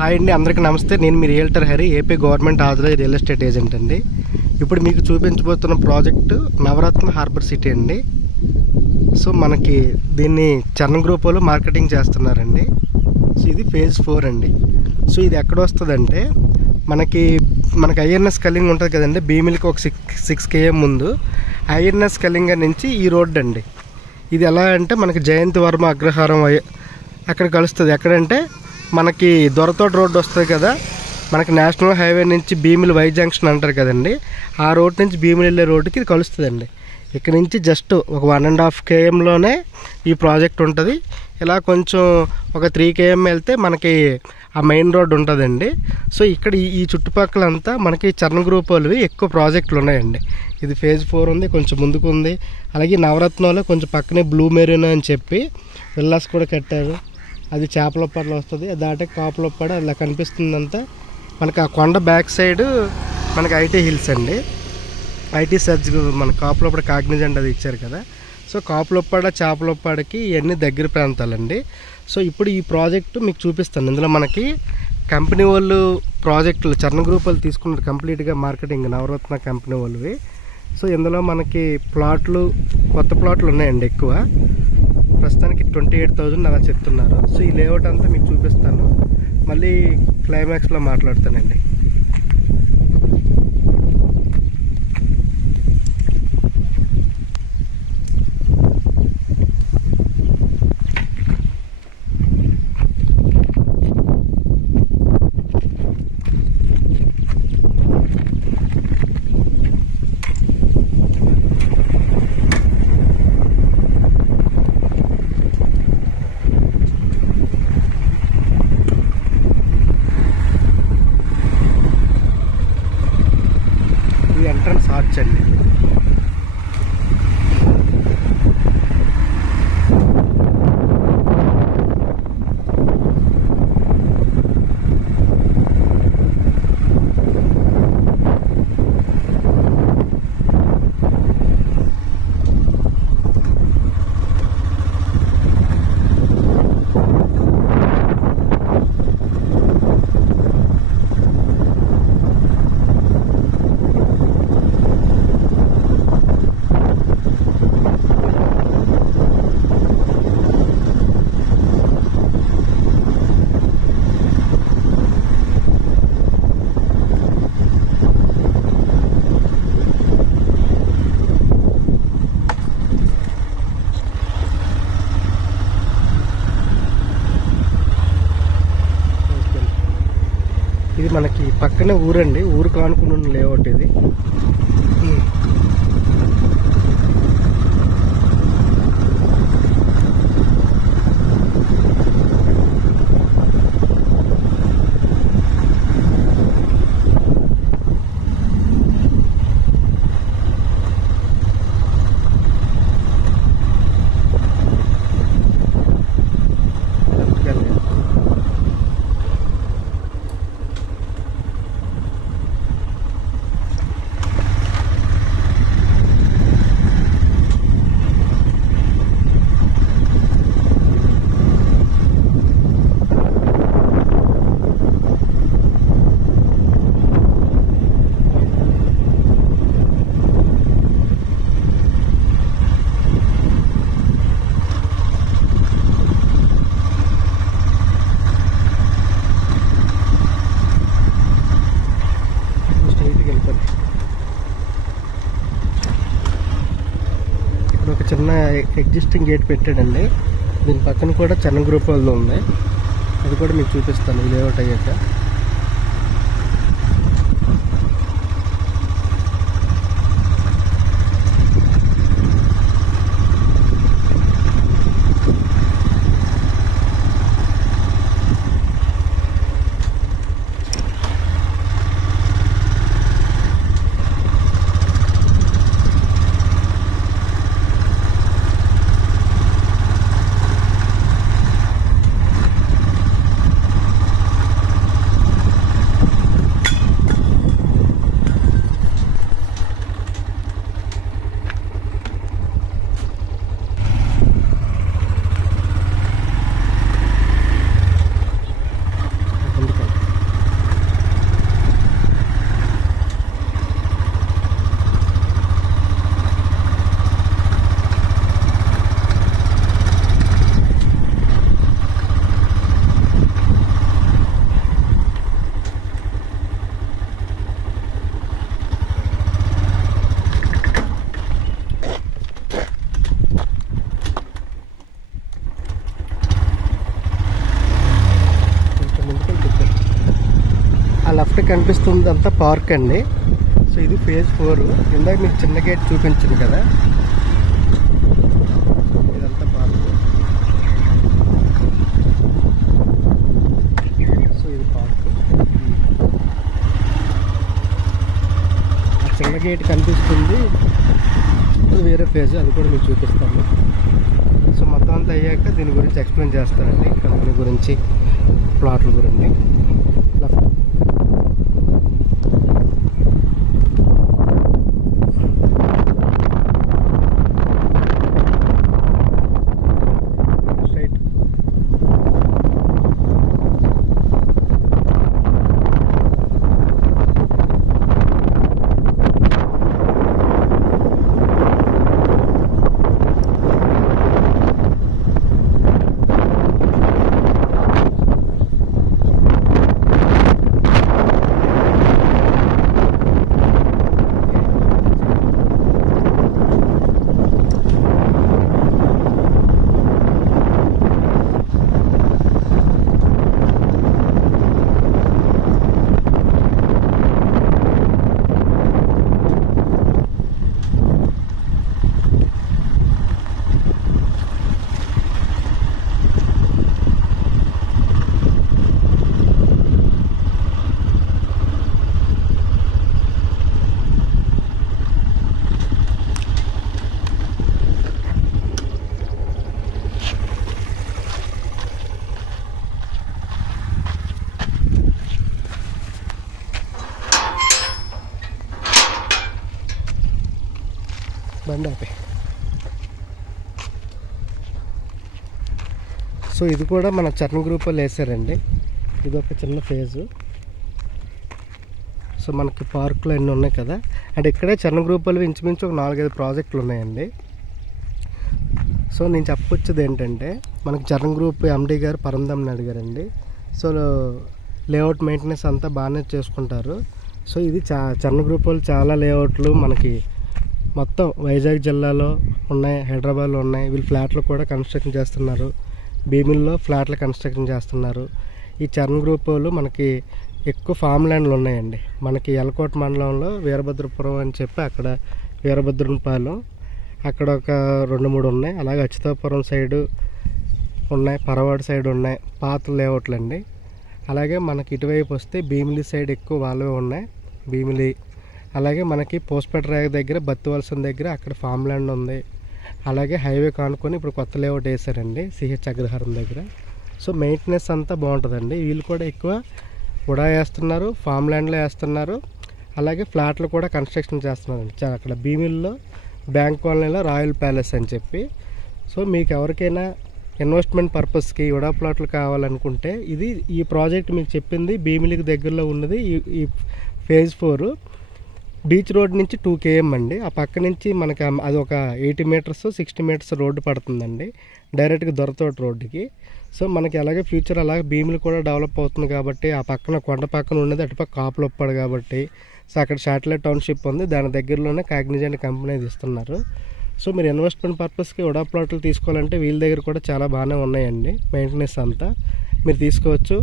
Hi అండి, అందరికీ నమస్తే. నేను మీ realtor Hari, AP government authorised real estate agent అండి. ఇప్పుడు మీకు చూపించబోతున్న ప్రాజెక్టు నవరత్న హార్బర్ సిటీ అండి. సో మనకి దీన్ని చరణ్ గ్రూప్ వాళ్ళు మార్కెటింగ్ చేస్తున్నారండి. సో ఇది ఫేజ్ 4 అండి. సో ఇది ఎక్కడ వస్తుందంటే మనకి ఐఎన్ఎస్ కళింగ ఉంటుంది కదండి, భీమిలికి ఒక 6 km ముందు ఐఎన్ఎస్ కళింగ నుంచి ఈ రోడ్డు అండి. ఇది ఎలా అంటే మనకి జయంతి వర్మ అగ్రహారం అక్కడ కలుస్తుంది. ఎక్కడంటే మనకి దొరతోట రోడ్డు వస్తుంది కదా, మనకి నేషనల్ హైవే నుంచి భీమిలి వై జంక్షన్ అంటారు కదండి, ఆ రోడ్ నుంచి భీమిలి వెళ్ళే రోడ్డుకి ఇది కలుస్తుందండి. ఇక్కడ నుంచి జస్ట్ ఒక 1.5 kmలోనే ఈ ప్రాజెక్ట్ ఉంటుంది. ఇలా కొంచెం ఒక 3 km వెళ్తే మనకి ఆ మెయిన్ రోడ్ ఉంటుందండి. సో ఇక్కడ ఈ చుట్టుపక్కలంతా మనకి చరణ్ గ్రూప్ వాళ్ళవి ఎక్కువ ప్రాజెక్టులు ఉన్నాయండి. ఇది ఫేజ్ 4 ఉంది, కొంచెం ముందుకు ఉంది. అలాగే నవరత్నంలో కొంచెం పక్కనే బ్లూ మెరీనా అని చెప్పి విల్లాస్ కూడా కట్టారు. అది చేపలపాడులో వస్తుంది. దాటే కాపులపాడు అలా కనిపిస్తుందంతా మనకి ఆ కొండ బ్యాక్ సైడ్ మనకి ఐటీ హిల్స్ అండి. ఐటీ సర్చ్ మన కాపులపాడు కాగ్నిజెంట్ అది ఇచ్చారు కదా. సో కాపులపాడ చేపలపాడికి ఇవన్నీ దగ్గర ప్రాంతాలండి. సో ఇప్పుడు ఈ ప్రాజెక్టు మీకు చూపిస్తాను. ఇందులో మనకి కంపెనీ వాళ్ళు ప్రాజెక్టులు చరణ్ గ్రూప్ వాళ్ళు తీసుకున్నారు కంప్లీట్గా మార్కెటింగ్, నవరత్న కంపెనీ వాళ్ళవి. సో ఇందులో మనకి ప్లాట్లు, కొత్త ప్లాట్లు ఉన్నాయండి ఎక్కువ. ప్రస్తుతానికి 28,000 అలా చెప్తున్నారు. సో ఈ లేఅవుట్ అంతా మీకు చూపిస్తాను, మళ్ళీ క్లైమాక్స్లో మాట్లాడతానండి. ఎంట్రన్స్ ఆర్చ్ అండి. ఇది మనకి పక్కనే ఊరండి, ఊరు కానుకుని ఉన్న లేఅవుట్ ఇది. ఒక చిన్న ఎగ్జిస్టింగ్ గేట్ పెట్టాడండి. దీని పక్కన కూడా చరణ్ గ్రూప్ వాళ్ళు ఉంది, అది కూడా మీకు చూపిస్తాను ఈ లేఅవుట్ అయ్యాక. లెఫ్ట్ కనిపిస్తుంది అంతా పార్క్ అండి. సో ఇది ఫేజ్ 4. ఇందాక మీకు చిన్న గేట్ చూపించింది కదా, ఇదంతా పార్క్. సో ఇది పార్క్. ఆ చిన్న గేట్ కనిపిస్తుంది, అది వేరే ఫేజ్, అది కూడా మీకు చూపిస్తాను. సో మొత్తం అంతా అయ్యాక దీని గురించి ఎక్స్ప్లెయిన్ చేస్తానండి, కంపెనీ గురించి, ప్లాట్ల గురించి. బండి ఆపే. సో ఇది కూడా మన చరణ్ గ్రూప్ వాళ్ళు వేసారండి. ఇది ఒక చిన్న ఫేజు. సో మనకి పార్కులు అన్నీ ఉన్నాయి కదా, అంటే ఇక్కడే చరణ్ గ్రూప్ వాళ్ళు ఇంచుమించు ఒక 4-5 ప్రాజెక్టులు ఉన్నాయండి. సో నేను చెప్పొచ్చేది ఏంటంటే, మనకి చరణ్ గ్రూప్ ఎండి గారు పరంధామని అడిగారండి. సో లేఅవుట్ మెయింటెనెన్స్ అంతా బాగానే చేసుకుంటారు. సో ఇది చరణ్ గ్రూప్ వాళ్ళు చాలా లేఅవుట్లు మనకి మొత్తం వైజాగ్ జిల్లాలో ఉన్నాయి, హైదరాబాద్లో ఉన్నాయి. వీళ్ళు ఫ్లాట్లు కూడా కన్స్ట్రక్షన్ చేస్తున్నారు, భీమిల్లో ఫ్లాట్లు కన్స్ట్రక్షన్ చేస్తున్నారు. ఈ చరణ్ గ్రూప్ వాళ్ళు మనకి ఎక్కువ ఫామ్ ల్యాండ్లు ఉన్నాయండి. మనకి ఎలకోట మండలంలో వీరభద్రపురం అని చెప్పి అక్కడ వీరభద్రంపాలెం, అక్కడ ఒక 2-3 ఉన్నాయి. అలాగే అచ్యుతాపురం సైడు ఉన్నాయి, పరవాడ సైడ్ ఉన్నాయి, పాత లేఅవుట్లు అండి. అలాగే మనకి ఇటువైపు వస్తే భీమిలి సైడ్ ఎక్కువ వాళ్ళవే ఉన్నాయి, భీమిలి. అలాగే మనకి పోస్పేట రేగ దగ్గర బత్తివలసం దగ్గర అక్కడ ఫామ్ ల్యాండ్ ఉంది. అలాగే హైవే కానుకొని ఇప్పుడు కొత్త లేఅవుట్ వేసారండి సిహెచ్ అగ్రహారం దగ్గర. సో మెయింటెనెన్స్ అంతా బాగుంటుందండి. వీళ్ళు కూడా ఎక్కువ ఉడా వేస్తున్నారు, ఫామ్ ల్యాండ్లో వేస్తున్నారు. అలాగే ఫ్లాట్లు కూడా కన్స్ట్రక్షన్ చేస్తున్నారండి అక్కడ భీమిల్లో, బ్యాంక్ కాలనీలో రాయల్ ప్యాలెస్ అని చెప్పి. సో మీకు ఎవరికైనా ఇన్వెస్ట్మెంట్ పర్పస్కి ఉడా ప్లాట్లు కావాలనుకుంటే ఈ ప్రాజెక్ట్ మీకు చెప్పింది భీమిలికి దగ్గరలో ఉన్నది. ఈ ఫేజ్ 4 బీచ్ రోడ్ నుంచి 2 km అండి. ఆ పక్క నుంచి మనకి అది ఒక 80 మీటర్స్ 60 మీటర్స్ రోడ్డు పడుతుందండి డైరెక్ట్గా దొరతోట రోడ్డుకి. సో మనకి అలాగే ఫ్యూచర్ అలాగే భీములు కూడా డెవలప్ అవుతుంది కాబట్టి, ఆ పక్కన కొండ పక్కన ఉన్నది అటుపక్క కాపులొప్పాడు కాబట్టి, సో అక్కడ శాటిలైట్ టౌన్షిప్ ఉంది, దాని దగ్గరలోనే కాగ్నిజెంట్ కంపెనీ ఇస్తున్నారు. సో మీరు ఇన్వెస్ట్మెంట్ పర్పస్కి ఉడా ప్లాట్లు తీసుకోవాలంటే వీళ్ళ దగ్గర కూడా చాలా బాగానే ఉన్నాయండి. మెయింటెనెన్స్ అంతా మీరు తీసుకోవచ్చు.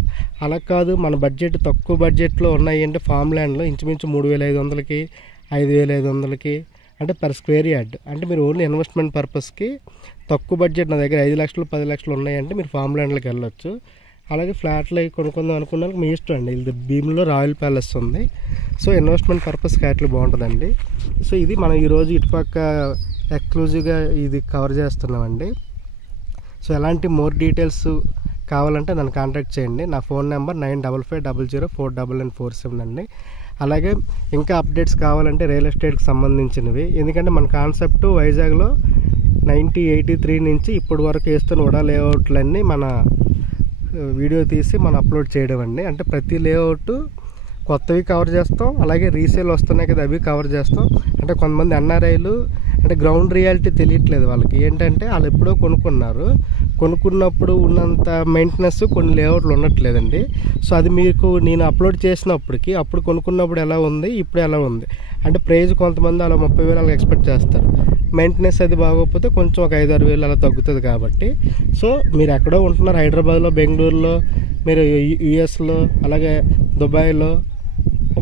అలా కాదు మన బడ్జెట్ తక్కువ బడ్జెట్లో ఉన్నాయి అంటే ఫామ్ ల్యాండ్లో ఇంచుమించు 3,500కి 5,500కి అంటే పర్ స్క్వేర్ యార్డ్. అంటే మీరు ఓన్లీ ఇన్వెస్ట్మెంట్ పర్పస్కి తక్కువ బడ్జెట్ నా దగ్గర 5 లక్షలు 10 లక్షలు ఉన్నాయంటే మీరు ఫామ్ ల్యాండ్లోకి వెళ్ళొచ్చు. అలాగే ఫ్లాట్లు కొనుక్కుందాం అనుకున్న మీ ఇష్టం అండి. ఇది భీమిలో రాయల్ ప్యాలెస్ ఉంది. సో ఇన్వెస్ట్మెంట్ పర్పస్కి అట్లా బాగుంటుందండి. సో ఇది మనం ఈరోజు ఇటుపక్క ఎక్స్క్లూజివ్గా ఇది కవర్ చేస్తున్నామండి. సో ఎలాంటి మోర్ డీటెయిల్స్ కావాలంటే నన్ను కాంటాక్ట్ చేయండి. నా ఫోన్ నెంబర్ 9550049947 అండి. అలాగే ఇంకా అప్డేట్స్ కావాలంటే రియల్ ఎస్టేట్కి సంబంధించినవి, ఎందుకంటే మన కాన్సెప్ట్ వైజాగ్లో 1983 నుంచి ఇప్పటి వరకు వేస్తున్న ఉడా లేఅవుట్లన్నీ మన వీడియో తీసి మనం అప్లోడ్ చేయడం అండి. అంటే ప్రతి లేఅవుట్ కొత్తవి కవర్ చేస్తాం, అలాగే రీసేల్ వస్తున్నాయి కదా అవి కవర్ చేస్తాం. అంటే కొంతమంది ఎన్ఆర్ఐలు అంటే గ్రౌండ్ రియాలిటీ తెలియట్లేదు వాళ్ళకి. ఏంటంటే వాళ్ళు ఎప్పుడో కొనుక్కున్నప్పుడు ఉన్నంత మెయింటెనెన్స్ కొన్ని లేఅవుట్లు ఉండట్లేదండి. సో అది మీకు నేను అప్లోడ్ చేసినప్పటికి అప్పుడు కొనుక్కున్నప్పుడు ఎలా ఉంది, ఇప్పుడు ఎలా ఉంది అంటే ప్రైజ్ కొంతమంది అలా 30,000 అలా ఎక్స్పెక్ట్ చేస్తారు. మెయింటెనెన్స్ అది బాగోకపోతే కొంచెం ఒక 5-6 వేలు అలా తగ్గుతుంది కాబట్టి. సో మీరు ఎక్కడో ఉంటున్నారు, హైదరాబాద్లో, బెంగళూరులో, మీరు యుఎస్లో, అలాగే దుబాయ్లో,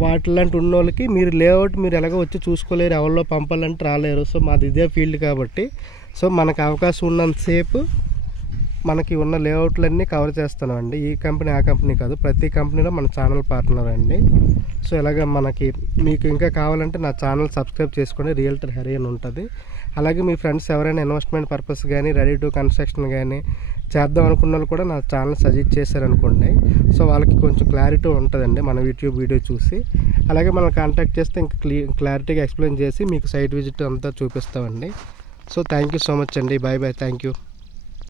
వాటిలాంటి ఉన్న వాళ్ళకి మీరు లేఅవుట్ మీరు ఎలాగో వచ్చి చూసుకోలేరు, ఎవరిలో పంపాలంటే రాలేరు. సో మాది ఇదే ఫీల్డ్ కాబట్టి సో మనకు అవకాశం ఉన్నంతసేపు మనకి ఉన్న లేఅవుట్లన్నీ కవర్ చేస్తున్నామండి. ఈ కంపెనీ ఆ కంపెనీ కాదు, ప్రతి కంపెనీలో మన ఛానల్ పార్ట్నర్ అండి. సో ఇలాగ మనకి మీకు ఇంకా కావాలంటే నా ఛానల్ సబ్స్క్రైబ్ చేసుకోండి, రియల్టర్ హరి అని ఉంటుంది. అలాగే మీ ఫ్రెండ్స్ ఎవరైనా ఇన్వెస్ట్మెంట్ పర్పస్ కానీ రెడీ టు కన్స్ట్రక్షన్ కానీ చేద్దాం అనుకున్న వాళ్ళు కూడా నా ఛానల్ సజెస్ట్ చేశారనుకోండి, సో వాళ్ళకి కొంచెం క్లారిటీ ఉంటుందండి మన యూట్యూబ్ వీడియో చూసి. అలాగే మనం కాంటాక్ట్ చేస్తే ఇంకా క్లారిటీగా ఎక్స్ప్లెయిన్ చేసి మీకు సైట్ విజిట్ అంతా చూపిస్తామండి. So thank you so much అండి. Bye bye. Thank you.